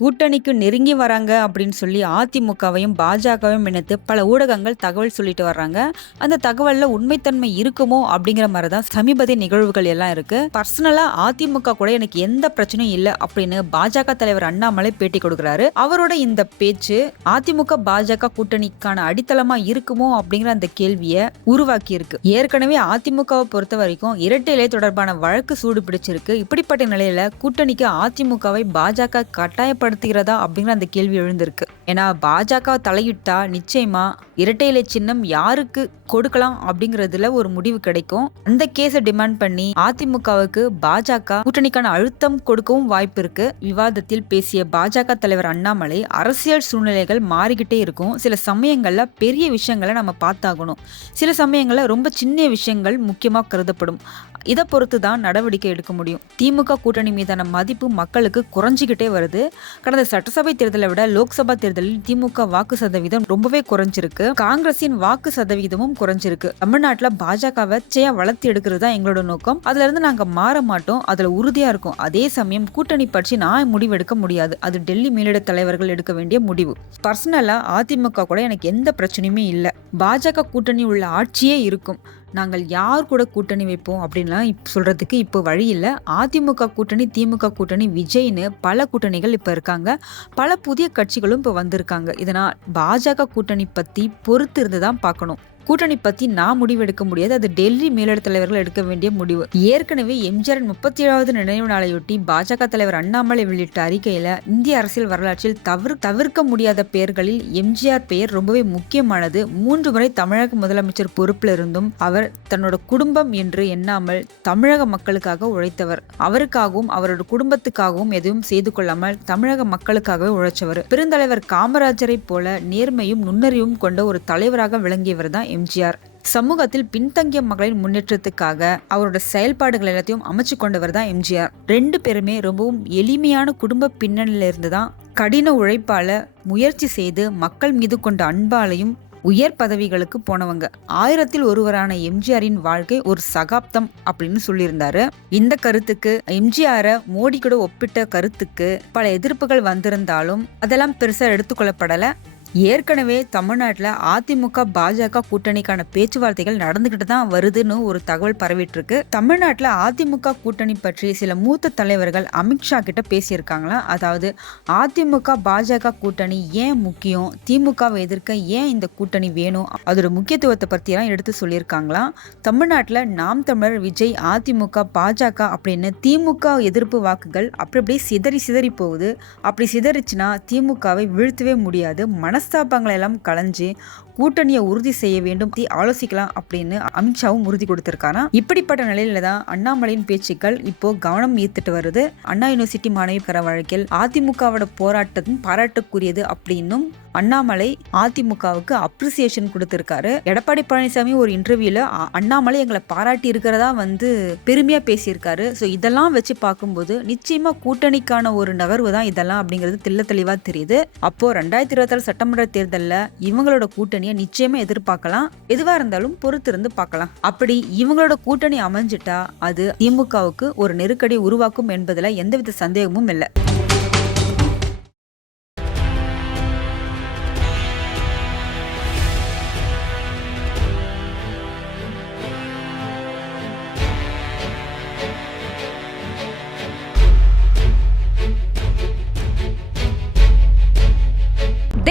கூட்டணிக்கு நெருங்கி வராங்க அப்படின்னு சொல்லி அதிமுகவையும் பாஜகவையும் இணைத்து பல ஊடகங்கள் தகவல் சொல்லிட்டு வர்றாங்க. அந்த தகவலில் உண்மைத்தன்மை இருக்குமோ அப்படிங்கிற மாதிரி தான் சமீபத்திய நிகழ்வுகள் எல்லாம் இருக்கு. பர்சனலா அதிமுக கூட எனக்கு எந்த பிரச்சனையும் இல்லை அப்படின்னு பாஜக தலைவர் அண்ணாமலை பேட்டி கொடுக்குறாரு. அவரோட இந்த பேச்சு அதிமுக பாஜக கூட்டணிக்கான அடித்தளமா இருக்குமோ அப்படிங்கிற அந்த கேள்வியை உருவாக்கி இருக்கு ஏற்கனவே அதிமுகவை பொறுத்த வரைக்கும் இரட்டை இலை தொடர்பான வழக்கு சூடு பிடிச்சிருக்கு இப்படிப்பட்ட நிலையில கூட்டணிக்கு அதிமுகவை பாஜக கட்டாயப்பட பயன்படுத்துகிறதா அப்படிங்கிற அந்த கேள்வி எழுந்திருக்கு. ஏன்னா பாஜக தலையிட்டா நிச்சயமா இரட்டை இலை சின்னம் யாருக்கு கொடுக்கலாம் அப்படிங்கறதுல ஒரு முடிவு கிடைக்கும். அந்த கேஸை டிமாண்ட் பண்ணி அதிமுகவுக்கு பாஜக கூட்டணிக்கான அழுத்தம் கொடுக்கவும் வாய்ப்பு இருக்கு. விவாதத்தில் பேசிய பாஜக தலைவர் அண்ணாமலை அரசியல் சூழ்நிலைகள் மாறிக்கிட்டே இருக்கும். சில சமயங்கள்ல பெரிய விஷயங்களை நம்ம பார்த்தாகணும். சில சமயங்கள்ல ரொம்ப சின்ன விஷயங்கள் முக்கியமா கருதப்படும். இதை பொறுத்து தான் நடவடிக்கை எடுக்க முடியும். திமுக கூட்டணி மீதான மதிப்பு மக்களுக்கு குறைஞ்சிக்கிட்டே வருது. கடந்த சட்டசபை தேர்தலை விட லோக்சபா தேர்தலில் திமுக வாக்கு சதவீதம் ரொம்பவே குறைஞ்சிருக்கு. காங்கிரசின் வாக்கு சதவீதமும் குறைஞ்சிருக்கு. தமிழ்நாட்டில் பாஜகவை செய்ய வளர்த்து எடுக்கிறது தான் எங்களோட நோக்கம். அதுல இருந்து நாங்க மாற மாட்டோம். அதுல உறுதியா இருக்கும். அதே சமயம் கூட்டணி பற்றி நான் முடிவெடுக்க முடியாது. அது டெல்லி மேலிட தலைவர்கள் எடுக்க வேண்டிய முடிவு. பர்சனலா அதிமுக கூட எனக்கு எந்த பிரச்சனையுமே இல்லை. பாஜக கூட்டணி உள்ள ஆட்சியே இருக்கும். நாங்கள் யார் கூட கூட்டணி வைப்போம் அப்படின்லாம் இப் சொல்கிறதுக்கு இப்போ வழி இல்லை. அதிமுக கூட்டணி திமுக கூட்டணி விஜய்னு பல கூட்டணிகள் இப்போ இருக்காங்க. பல புதிய கட்சிகளும் இப்போ வந்திருக்காங்க. இதனால் பாஜக கூட்டணி பற்றி பொறுத்து இருந்து தான் பார்க்கணும் கூட்டணி பத்தி நான் முடிவெடுக்க முடியாது. அது டெல்லி மேலிட தலைவர்கள் எடுக்க வேண்டிய முடிவு. ஏற்கனவே எம்ஜிஆர் முப்பத்தி ஏழாவது நினைவு நாளையொட்டி பாஜக தலைவர் அண்ணாமலை வெளியிட்ட அறிக்கையில இந்திய அரசியல் வரலாற்றில் தவிர தவிர்க்க முடியாத பெயர்களில் எம்ஜிஆர் பெயர் ரொம்பவே முக்கியமானது. மூன்று முறை தமிழக முதலமைச்சர் பொறுப்பில் இருந்தும் அவர் தன்னோட குடும்பம் என்று எண்ணாமல் தமிழக மக்களுக்காக உழைத்தவர். அவருக்காகவும் அவரோட குடும்பத்துக்காகவும் எதுவும் செய்து கொள்ளாமல் தமிழக மக்களுக்காகவே உழைச்சவர். பெருந்தலைவர் காமராஜரை போல நேர்மையும் நுண்ணறிவும் கொண்ட ஒரு தலைவராக விளங்கியவர் தான் எம்ஜிஆர். சமூகத்தில் பின்தங்கிய மகளின் முன்னேற்றத்துக்காக அவரோட செயல்பாடுகள் எல்லாத்தையும் அமைச்சு கொண்டவர் தான் எம்ஜிஆர். ரெண்டு பேருமே ரொம்பவும் எளிமையான குடும்ப பின்னணியிலிருந்து தான் கடின உழைப்பால முயற்சி செய்து மக்கள் மீது கொண்ட அன்பாலையும் உயர் பதவிகளுக்கு போனவங்க. ஆயிரத்தில் ஒருவரான எம்ஜிஆரின் வாழ்க்கை ஒரு சகாப்தம் அப்படின்னு சொல்லியிருந்தாரு. இந்த கருத்துக்கு எம்ஜிஆரை மோடி கூட ஒப்பிட்ட கருத்துக்கு பல எதிர்ப்புகள் வந்திருந்தாலும் அதெல்லாம் பெருசா எடுத்துக்கொள்ளப்படல. ஏற்கனவே தமிழ்நாட்டில் அதிமுக பாஜக கூட்டணிக்கான பேச்சுவார்த்தைகள் நடந்துகிட்டு தான் வருதுன்னு ஒரு தகவல் பரவிட்டு இருக்கு தமிழ்நாட்டில் அதிமுக கூட்டணி பற்றி சில மூத்த தலைவர்கள் அமித்ஷா கிட்ட பேசியிருக்காங்களா? அதாவது அதிமுக பாஜக கூட்டணி ஏன் முக்கியம்? திமுகவை எதிர்க்க ஏன் இந்த கூட்டணி வேணும்? அதோட முக்கியத்துவத்தை பற்றியெல்லாம் எடுத்து சொல்லியிருக்காங்களாம் தமிழ்நாட்டில் நாம் தமிழர் விஜய் அதிமுக பாஜக அப்படின்னு திமுக எதிர்ப்பு வாக்குகள் அப்படி அப்படியே சிதறி சிதறி போகுது. அப்படி சிதறிச்சுன்னா திமுகவை வீழ்த்தவே முடியாது. மன மனஸ்தாபங்களை எல்லாம் களைஞ்சு கூட்டணியை உறுதி செய்ய வேண்டும். ஆலோசிக்கலாம் அப்படின்னு அமித்ஷாவும் உறுதி கொடுத்திருக்காராம் இப்படிப்பட்ட நிலையில தான் அண்ணாமலையின் பேச்சுக்கள் இப்போ கவனம் ஈர்த்துட்டு வருது. அண்ணா யூனிவர்சிட்டி மாணவி பெற வழக்கில் அதிமுகவோட போராட்டம் பாராட்டுக்குரியது அப்படின்னும் அண்ணாமலை அதிமுகவுக்கு அப்ரிசியேஷன் கொடுத்திருக்காரு. எடப்பாடி பழனிசாமி ஒரு இன்டர்வியூல அண்ணாமலை எங்களை பாராட்டி இருக்கிறதா வந்து பெருமையா பேசியிருக்காரு. ஸோ இதெல்லாம் வச்சு பார்க்கும்போது நிச்சயமா கூட்டணிக்கான ஒரு நகர்வு தான் இதெல்லாம் அப்படிங்கிறது தெல்ல தெளிவா தெரியுது. அப்போ ரெண்டாயிரத்தி இருபத்தாறு சட்டமன்ற தேர்தலில் இவங்களோட கூட்டணியை நிச்சயமா எதிர்பார்க்கலாம். எதுவா இருந்தாலும் பொறுத்திருந்து பார்க்கலாம். அப்படி இவங்களோட கூட்டணி அமைஞ்சிட்டா அது திமுகவுக்கு ஒரு நெருக்கடி உருவாக்கும் என்பதில் எந்தவித சந்தேகமும் இல்லை.